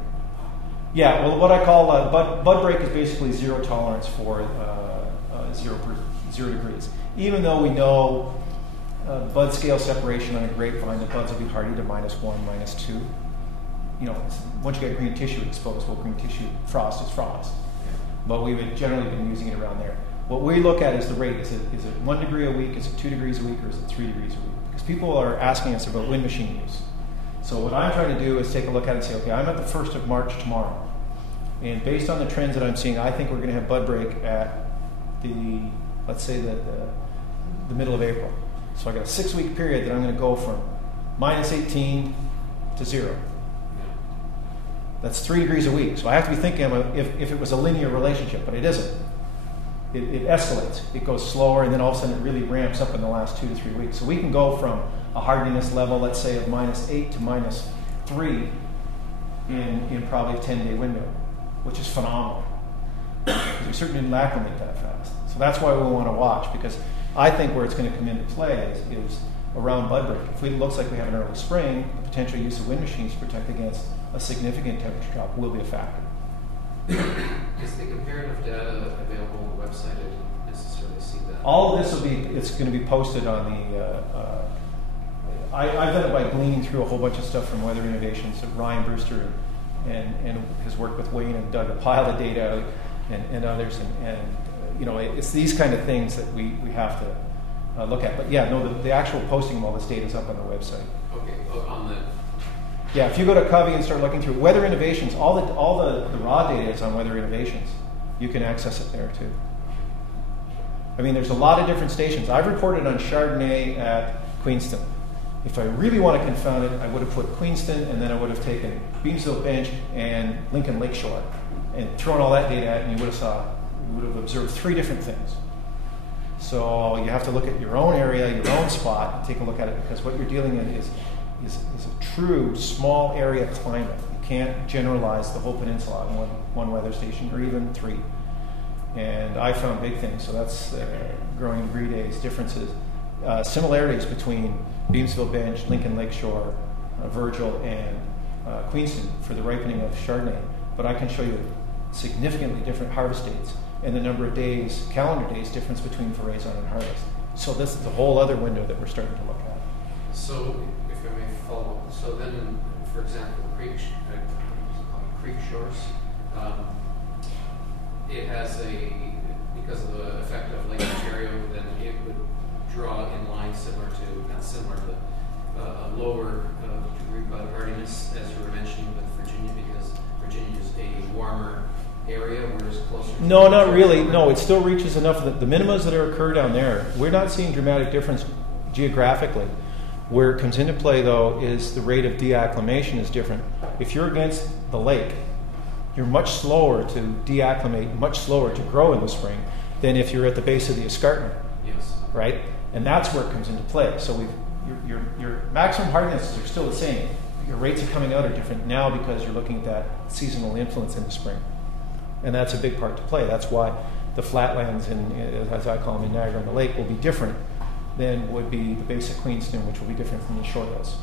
Yeah, well, what I call bud break is basically zero tolerance for 0 degrees. Even though we know bud scale separation on a grapevine, the buds will be hardy to -1, -2. You know, once you get green tissue exposed, well, green tissue frost is frost. Yeah. But we would generally been using it around there. What we look at is the rate. Is it 1 degree a week? Is it 2 degrees a week? Or is it 3 degrees a week? Because people are asking us about wind machine use. So what I'm trying to do is take a look at it and say, okay, I'm at the 1st of March tomorrow. And based on the trends that I'm seeing, I think we're going to have bud break at let's say the middle of April. So I got a 6-week period that I'm going to go from -18 to 0. That's 3 degrees a week. So I have to be thinking of if it was a linear relationship, but it isn't. It escalates. It goes slower, and then all of a sudden it really ramps up in the last 2 to 3 weeks. So we can go from a hardiness level, let's say, of -8 to -3 in probably a 10-day window, which is phenomenal. We certainly didn't acclimate that fast. So that's why we want to watch, because I think where it's going to come into play is around bud break. If it looks like we have an early spring, the potential use of wind machines to protect against a significant temperature drop will be a factor. Is the comparative data available on the website? I didn't necessarily see that. All of this it's going to be posted on the, I've done it by gleaning through a whole bunch of stuff from Weather Innovations. So Ryan Brewster and has worked with Wayne and dug a pile of data and others. And you know, it's these kind of things that we have to look at. But yeah, no, the actual posting of all this data is up on the website. Okay, on the... Yeah, if you go to CCOVI and start looking through Weather Innovations, all the raw data is on Weather Innovations. You can access it there too. I mean, there's a lot of different stations. I've reported on Chardonnay at Queenston. If I really want to confound it, I would have put Queenston, and then I would have taken Beamsville Bench and Lincoln Lakeshore and thrown all that data out, and you would have observed 3 different things. So you have to look at your own area, your own spot, and take a look at it, because what you're dealing in is a true small area climate. You can't generalize the whole peninsula in one weather station, or even 3. And I found big things. So that's growing degree days, differences, similarities between Beamsville Bench, Lincoln Lakeshore, Virgil, and Queenston for the ripening of Chardonnay. But I can show you significantly different harvest dates and the number of days, calendar days, difference between veraison and harvest. So this is a whole other window that we're starting to look at. So, if I may follow up, so then, for example, creek shores, it has because of the effect of Lake Ontario, then it would draw in line similar to a lower degree bud hardiness, as you were mentioning with Virginia, because Virginia is a warmer area, whereas closer to... No, not really. No, it still reaches enough. The minimums that occur down there, we're not seeing dramatic difference geographically. Where it comes into play, though, is the rate of deacclimation is different. If you're against the lake, you're much slower to deacclimate, much slower to grow in the spring than if you're at the base of the escarpment. Yes. Right? And that's where it comes into play. So your maximum hardnesses are still the same. your rates of coming out are different now because you're looking at that seasonal influence in the spring. And that's a big part to play. That's why the flatlands, as I call them, in Niagara-on-the-Lake will be different than would be the basic Queenston, which will be different from the shore hills.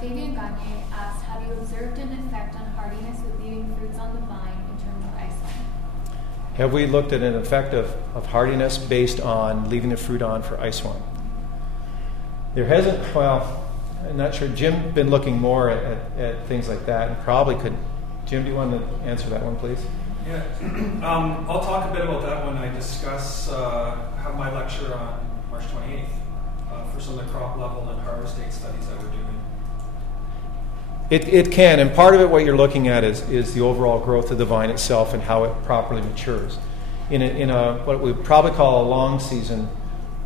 Fabian Gagne asked, have you observed an effect on hardiness with leaving fruits on the vine in terms of ice wine? Have we looked at an effect of hardiness based on leaving the fruit on for ice wine? There hasn't, well, I'm not sure. Jim been looking more at things like that and probably could. Jim, do you want to answer that one, please? Yeah. I'll talk a bit about that when I discuss, have my lecture on March 28th for some of the crop level and harvest date studies that we're doing. It can, and part of it, what you're looking at is the overall growth of the vine itself and how it properly matures. In a what we probably call a long season,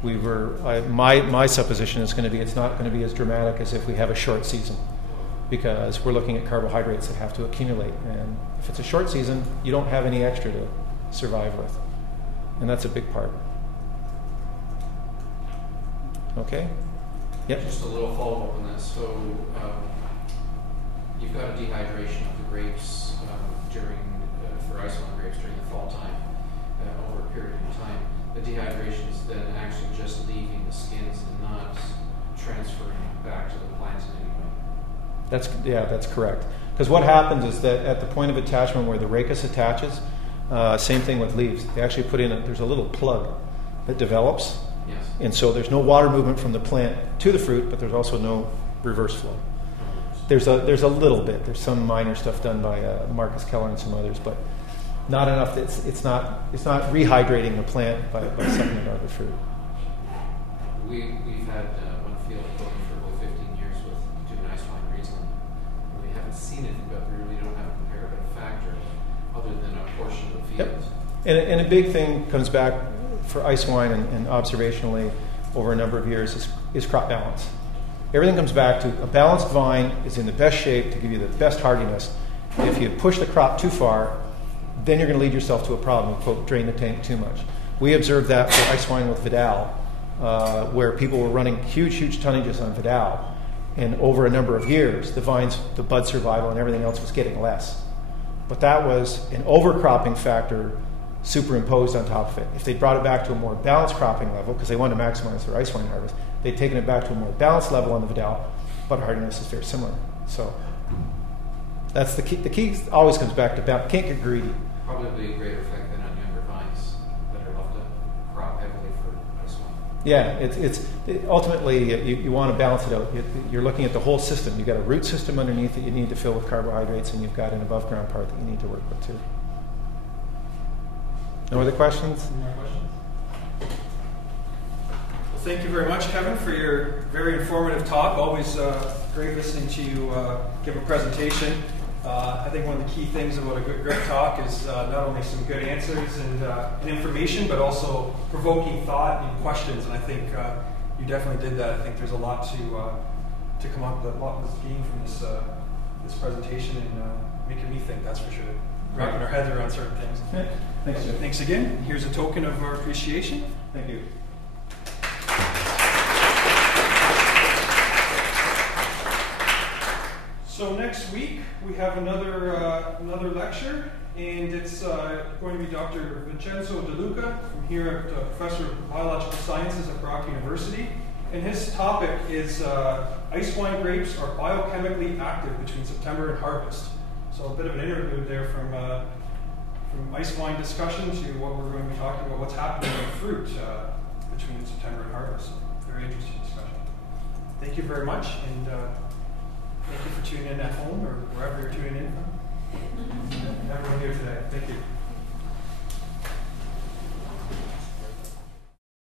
my supposition is going to be it's not going to be as dramatic as if we have a short season, because we're looking at carbohydrates that have to accumulate, and if it's a short season, you don't have any extra to survive with, and that's a big part. Okay. Yep. Just a little follow-up on that. So you've got a dehydration of the grapes for ice wine grapes during the fall time over a period of time. The dehydration is then actually just leaving the skins and not transferring back to the plant in any way. That's correct. Because what happens is that at the point of attachment where the rachis attaches, same thing with leaves. They actually put in there's a little plug that develops. Yes. And so there's no water movement from the plant to the fruit, but there's also no reverse flow. There's a little bit. There's some minor stuff done by Marcus Keller and some others, but not enough. It's not rehydrating the plant by sucking it out of the fruit. We've had one field growing for about 15 years with doing ice wine Riesling. We haven't seen it, but we really don't have a comparative factor other than a portion of the field. Yep. And a big thing comes back for ice wine and observationally over a number of years is crop balance. Everything comes back to a balanced vine is in the best shape to give you the best hardiness. If you push the crop too far, then you're going to lead yourself to a problem, quote, drain the tank too much. We observed that for ice wine with Vidal, where people were running huge tonnages on Vidal, and over a number of years, the bud survival and everything else was getting less. But that was an overcropping factor superimposed on top of it. If they brought it back to a more balanced cropping level, because they wanted to maximize their ice wine harvest, they'd taken it back to a more balanced level on the Vidal, but hardiness is very similar. So that's the key. The key always comes back to balance. Can't get greedy. Probably a greater effect than on younger vines that are left to crop heavily for ice wine. Yeah, ultimately you want to balance it out. You're looking at the whole system. You've got a root system underneath that you need to fill with carbohydrates, and you've got an above ground part that you need to work with too. No other questions? Any more questions? Well, thank you very much, Kevin, for your very informative talk. Always great listening to you give a presentation. I think one of the key things about a good talk is not only some good answers and information, but also provoking thought and questions. And I think you definitely did that. I think there's a lot to come up with, a lot to gain from this presentation and making me think, that's for sure. Wrapping our heads around certain things. Yeah. Thanks, Jeff. Thanks again. Here's a token of our appreciation. Thank you. So next week we have another lecture, and it's going to be Dr. Vincenzo De Luca from here at Professor of Biological Sciences at Brock University, and his topic is ice wine grapes are biochemically active between September and harvest. So a bit of an interlude there from ice wine discussion to what we're going to be talking about, what's happening in fruit between September and harvest. Very interesting discussion. Thank you very much, and thank you for tuning in at home or wherever you're tuning in from. And everyone here today. Thank you.